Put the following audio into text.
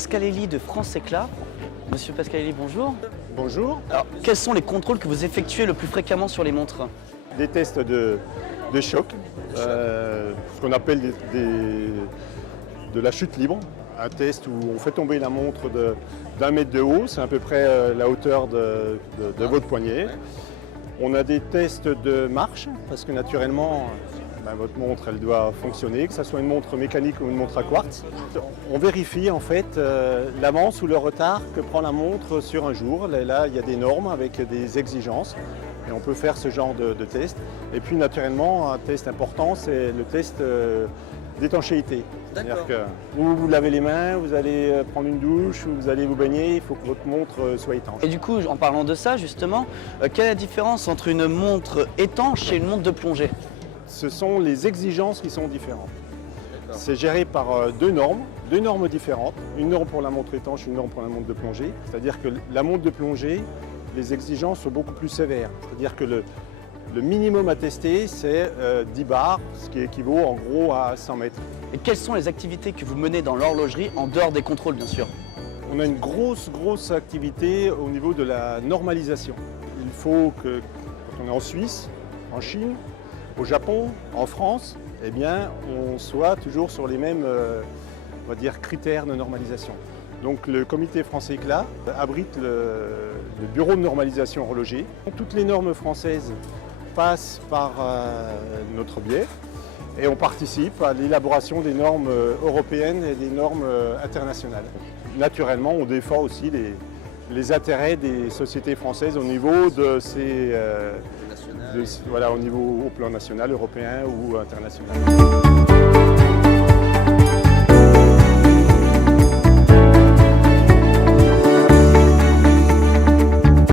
Pascalelli de France Éclat. Monsieur Pascalelli, bonjour. Bonjour. Alors, quels sont les contrôles que vous effectuez le plus fréquemment sur les montres? Des tests de choc, ce qu'on appelle de la chute libre. Un test où on fait tomber la montre d'1 mètre de haut, c'est à peu près la hauteur de votre poignet. On a des tests de marche, parce que naturellement, votre montre elle doit fonctionner, que ce soit une montre mécanique ou une montre à quartz. On vérifie en fait l'avance ou le retard que prend la montre sur un jour. Là, il y a des normes avec des exigences et on peut faire ce genre de test. Et puis naturellement, un test important, c'est le test d'étanchéité. C'est-à-dire que vous lavez les mains, vous allez prendre une douche ou vous allez vous baigner, il faut que votre montre soit étanche. Et du coup, en parlant de ça justement, quelle est la différence entre une montre étanche et une montre de plongée? Ce sont les exigences qui sont différentes. C'est géré par deux normes différentes. Une norme pour la montre étanche, une norme pour la montre de plongée. C'est-à-dire que la montre de plongée, les exigences sont beaucoup plus sévères. C'est-à-dire que le minimum à tester, c'est 10 bars, ce qui équivaut en gros à 100 mètres. Et quelles sont les activités que vous menez dans l'horlogerie en dehors des contrôles, bien sûr? On a une grosse activité au niveau de la normalisation. Il faut que, quand on est en Suisse, en Chine, au Japon, en France, eh bien, on soit toujours sur les mêmes on va dire, critères de normalisation. Donc le comité France Éclat abrite le bureau de normalisation horloger. Toutes les normes françaises passent par notre biais et on participe à l'élaboration des normes européennes et des normes internationales. Naturellement, on défend aussi les intérêts des sociétés françaises au niveau de ces au niveau au plan national, européen ou international.